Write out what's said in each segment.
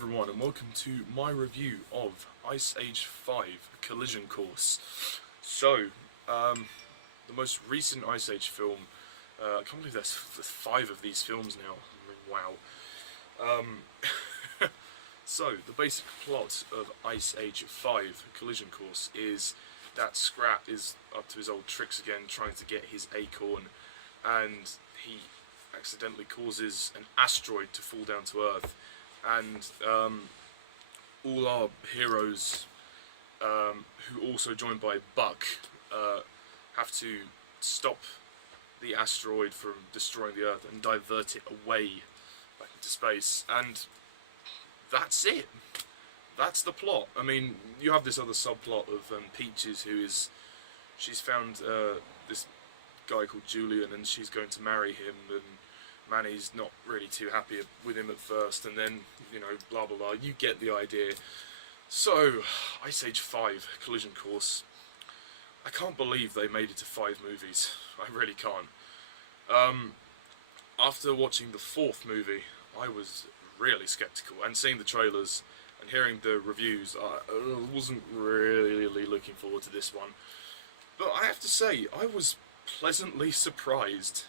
everyone, and welcome to my review of Ice Age 5 Collision Course. So, the most recent Ice Age film, I can't believe there's 5 of these films now, I mean, wow. So, the basic plot of Ice Age 5 Collision Course is that Scrat is up to his old tricks again, trying to get his acorn, and he accidentally causes an asteroid to fall down to Earth, and all our heroes, who also joined by Buck, have to stop the asteroid from destroying the Earth and divert it away back into space, and that's it. That's the plot. I mean, you have this other subplot of Peaches, she's found this guy called Julian, and she's going to marry him, and Manny's not really too happy with him at first, and then, you know, blah blah blah, you get the idea. So, Ice Age 5 Collision Course, I can't believe they made it to 5 movies, I really can't. After watching the 4th movie, I was really sceptical, and seeing the trailers and hearing the reviews, I wasn't really looking forward to this one. But I have to say, I was pleasantly surprised.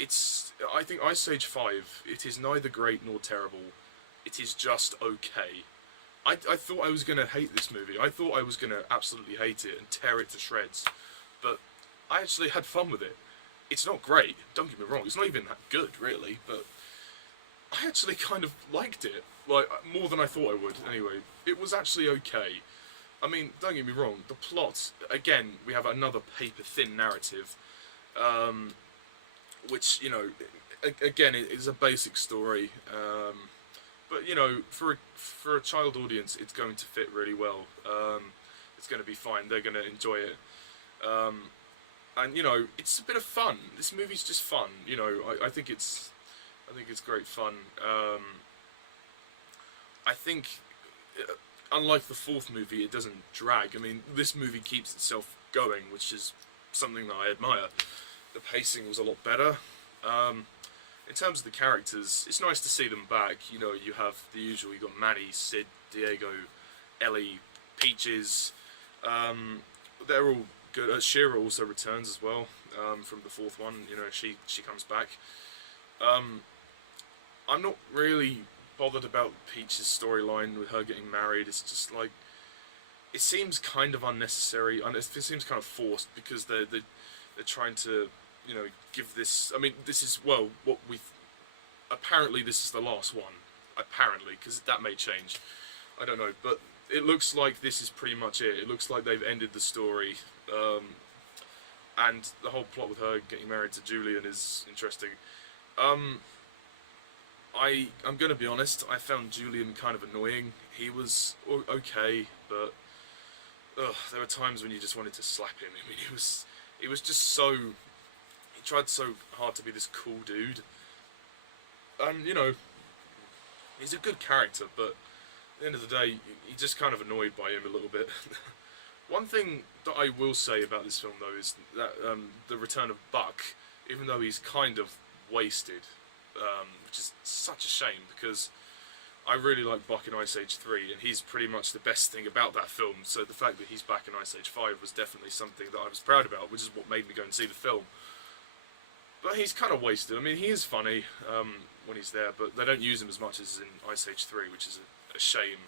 I think Ice Age 5, it is neither great nor terrible, it is just okay. I thought I was going to hate this movie, I thought I was going to absolutely hate it and tear it to shreds, but I actually had fun with it. It's not great, don't get me wrong, it's not even that good really, but I actually kind of liked it, like, more than I thought I would anyway. It was actually okay. I mean, don't get me wrong, the plot, again, we have another paper-thin narrative, which, you know, again, it is a basic story, but, you know, for a child audience, it's going to fit really well. It's going to be fine, they're going to enjoy it, and, you know, it's a bit of fun. This movie's just fun, you know, I think it's great fun. I think, unlike the 4th movie, it doesn't drag. I mean, this movie keeps itself going, which is something that I admire. The pacing was a lot better. In terms of the characters, it's nice to see them back. You know, you have the usual, you got Manny, Sid, Diego, Ellie, Peaches. They're all good. Shira also returns as well, from the 4th one. You know, she comes back. I'm not really bothered about Peach's storyline with her getting married. It's just like, it seems kind of unnecessary, and it seems kind of forced, because they're trying to, you know, give this, I mean, this is, well, what we, apparently this is the last one, apparently, because that may change, I don't know, but it looks like this is pretty much it. It looks like they've ended the story, and the whole plot with her getting married to Julian is interesting. I'm going to be honest, I found Julian kind of annoying. He was okay, but there were times when you just wanted to slap him. I mean, it was just so, he tried so hard to be this cool dude, and, you know, he's a good character, but at the end of the day, you're just kind of annoyed by him a little bit. One thing that I will say about this film, though, is that the return of Buck, even though he's kind of wasted, which is such a shame, because I really like Buck in Ice Age 3, and he's pretty much the best thing about that film, so the fact that he's back in Ice Age 5 was definitely something that I was proud about, which is what made me go and see the film. But he's kind of wasted. I mean, he is funny when he's there, but they don't use him as much as in Ice Age 3, which is a shame.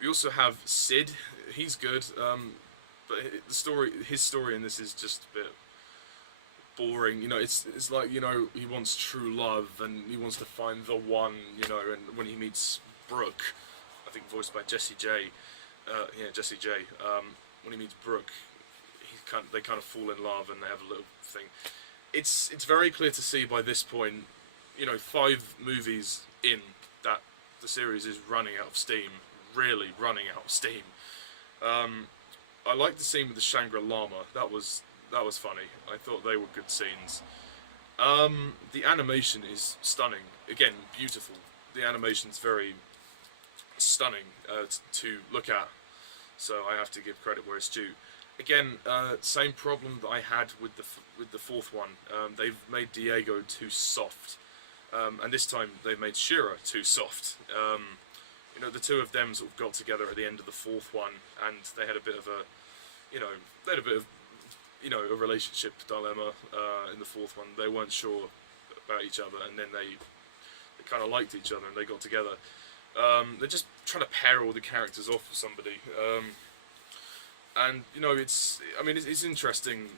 We also have Sid. He's good, but his story in this is just a bit boring. You know, it's like, you know, he wants true love, and he wants to find the one, you know, and when he meets Brooke, I think voiced by Jessie J, Jessie J, when he meets Brooke, they kind of fall in love, and they have a little thing. It's very clear to see by this point, you know, 5 movies in, that the series is running out of steam, really running out of steam. I like the scene with the Shangri-Lama, that was funny. I thought they were good scenes. The animation is stunning. Again, beautiful. The animation's very stunning to look at, so I have to give credit where it's due. Again, same problem that I had with the 4th one. They've made Diego too soft. and this time they made Shira too soft. You know, the two of them sort of got together at the end of the fourth one, and they had a bit of a, you know, they had a bit of, you know, a relationship dilemma in the fourth one. They weren't sure about each other, and then they kind of liked each other, and they got together. They're just trying to pair all the characters off with somebody, and you know, it's interesting.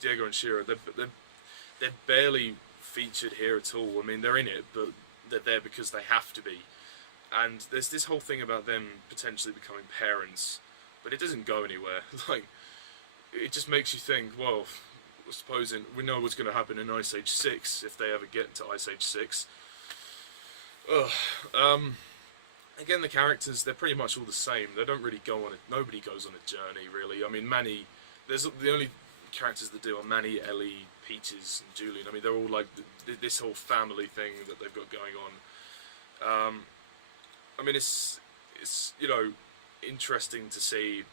Diego and Shira, they're barely featured here at all. I mean, they're in it, but they're there because they have to be. And there's this whole thing about them potentially becoming parents, but it doesn't go anywhere. Like, it just makes you think, well, supposing we know what's going to happen in Ice Age 6 if they ever get to Ice Age 6. Again, the characters, they're pretty much all the same. They don't really go on it. Nobody goes on a journey, really. I mean, Manny, there's the only characters that do are Manny, Ellie, Peaches, and Julian. I mean, they're all like this whole family thing that they've got going on. I mean, it's you know, interesting to see,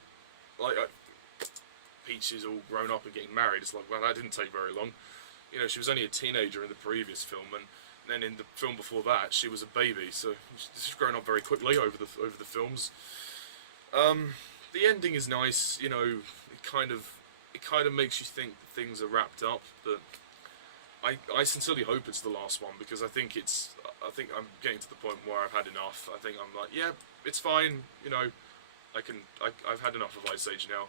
like, Peaches all grown up and getting married. It's like, well, that didn't take very long. You know, she was only a teenager in the previous film, and then in the film before that, she was a baby. So she's grown up very quickly over the films. The ending is nice. You know, it kind of makes you think that things are wrapped up, but I sincerely hope it's the last one, because I think I'm getting to the point where I've had enough. I think I'm like, yeah, it's fine. You know, I've had enough of Ice Age now.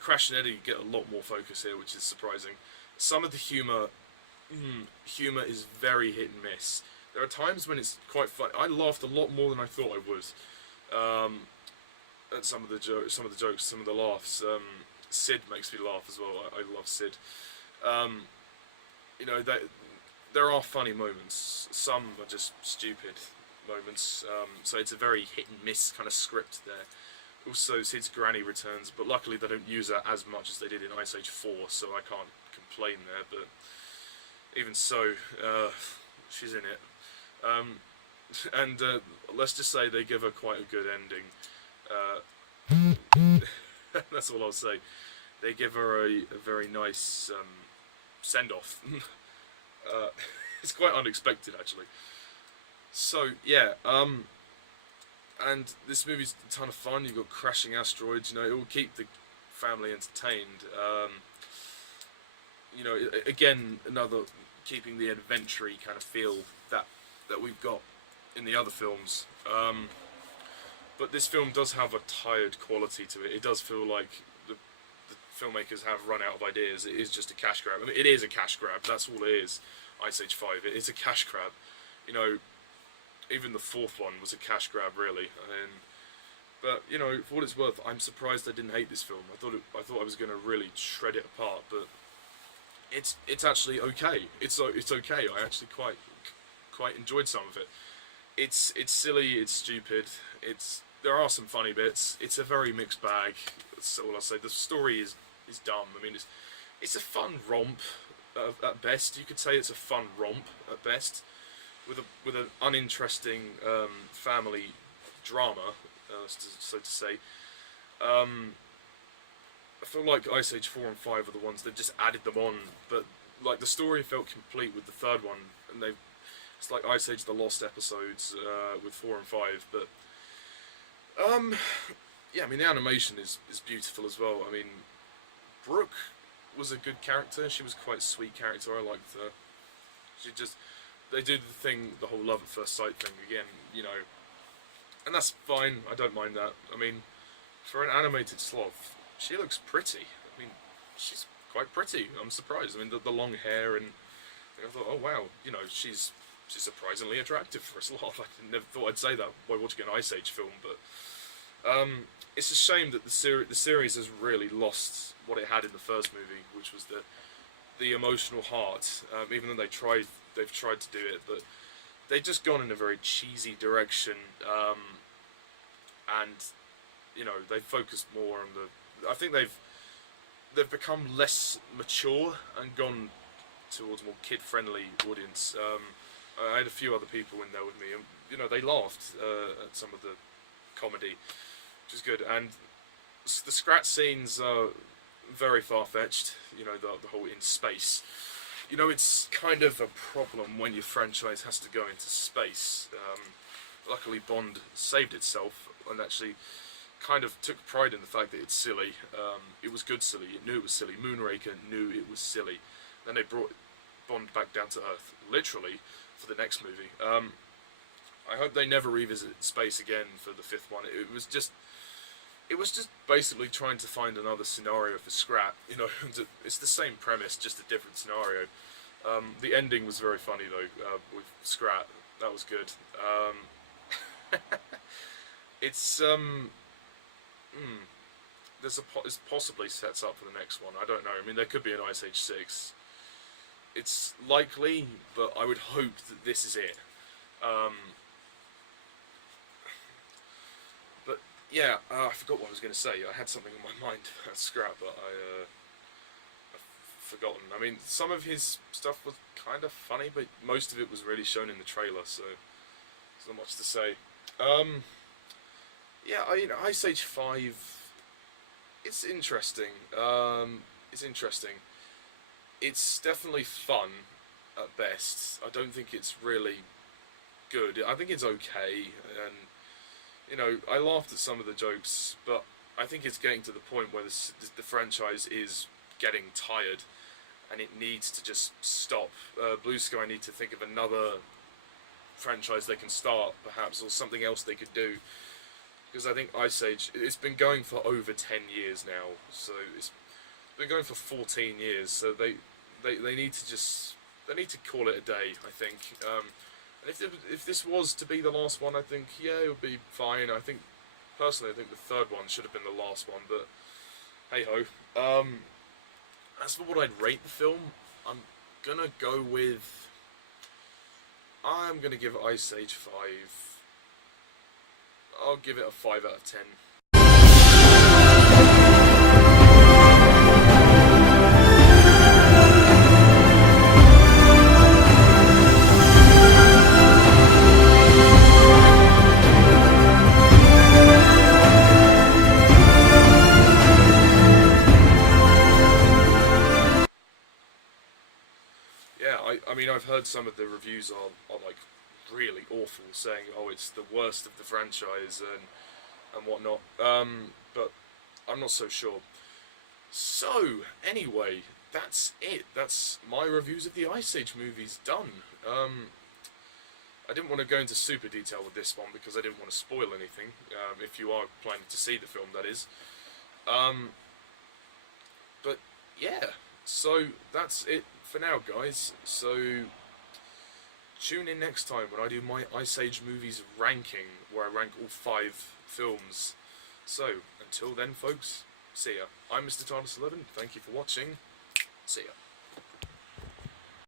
Crash and Eddie get a lot more focus here, which is surprising. Some of the humour is very hit and miss. There are times when it's quite funny. I laughed a lot more than I thought I would at some of the jokes, some of the laughs. Sid makes me laugh as well. I love Sid. You know, there are funny moments. Some are just stupid moments. So it's a very hit and miss kind of script there. Also, Sid's granny returns, but luckily they don't use her as much as they did in Ice Age 4, so I can't complain there. But even so, she's in it. And let's just say they give her quite a good ending. That's all I'll say. They give her a very nice send-off. It's quite unexpected, actually. So, yeah, and this movie's a ton of fun. You've got crashing asteroids, you know, it will keep the family entertained. You know, again, another keeping the adventure kind of feel that we've got in the other films. But this film does have a tired quality to it. It does feel like the filmmakers have run out of ideas. It is just a cash grab. I mean, it is a cash grab. That's all it is. Ice Age 5. It is a cash grab. You know, even the fourth one was a cash grab, really. But you know, for what it's worth, I'm surprised I didn't hate this film. I thought I was going to really shred it apart, but it's actually okay. It's okay. I actually quite enjoyed some of it. It's silly. It's stupid. There are some funny bits. It's a very mixed bag. That's all I'll say. The story is dumb. I mean, it's a fun romp at best. You could say it's a fun romp at best, with an uninteresting family drama, so to say. I feel like Ice Age 4 and 5 are the ones that just added them on, but like the story felt complete with the third one, and it's like Ice Age: The Lost Episodes with 4 and 5, but yeah, I mean, the animation is beautiful as well. I mean, Brooke was a good character. She was quite a sweet character. I liked her. They do the thing, the whole love at first sight thing again, you know, and that's fine. I don't mind that. I mean, for an animated sloth, she looks pretty. I mean, she's quite pretty. I'm surprised. I mean, the long hair, and I thought, oh wow, you know, she's surprisingly attractive for a sloth. I never thought I'd say that while watching an Ice Age film, but it's a shame that the series has really lost what it had in the first movie, which was the emotional heart. Even though they've tried to do it, but they've just gone in a very cheesy direction, and you know, they focused more on I think they've become less mature and gone towards a more kid-friendly audience. I had a few other people in there with me, and you know, they laughed at some of the comedy, which is good. And the scratch scenes are very far-fetched. You know, the whole in space. You know, it's kind of a problem when your franchise has to go into space. Luckily, Bond saved itself and actually kind of took pride in the fact that it's silly. It was good silly. It knew it was silly. Moonraker knew it was silly. Then they brought Bond back down to Earth, literally, for the next movie. I hope they never revisit space again for the 5th one. It was just basically trying to find another scenario for Scrat. You know, it's the same premise, just a different scenario. The ending was very funny though, with Scrat. That was good. It's there's possibly sets up for the next one. I don't know. I mean, there could be an Ice Age 6. It's likely, but I would hope that this is it. But yeah, I forgot what I was going to say. I had something on my mind at Scrap, but I've forgotten. I mean, some of his stuff was kind of funny, but most of it was really shown in the trailer, so there's not much to say. Yeah, Ice Age 5, it's interesting. It's definitely fun at best. I don't think it's really good. I think it's okay, and you know, I laughed at some of the jokes, but I think it's getting to the point where the franchise is getting tired, and it needs to just stop. Blue Sky need to think of another franchise they can start, perhaps, or something else they could do. Because I think Ice Age, it's been going for over 10 years now, so it's been going for 14 years, so they need to call it a day, I think. And if this was to be the last one, I think, yeah, it would be fine. I think, personally, I think the 3rd one should have been the last one, but hey-ho. As for what I'd rate the film, I'm gonna give Ice Age 5. I'll give it a 5 out of 10. Yeah, I mean, I've heard some of the reviews are like really awful, saying, oh, it's the worst of the franchise and whatnot, but I'm not so sure. So, anyway, that's it. That's my reviews of the Ice Age movies done. I didn't want to go into super detail with this one because I didn't want to spoil anything, if you are planning to see the film, that is. But, yeah, so that's it for now, guys. So tune in next time when I do my Ice Age movies ranking, where I rank all 5 films. So, until then, folks, see ya. I'm Mr. TARDIS11, thank you for watching, see ya.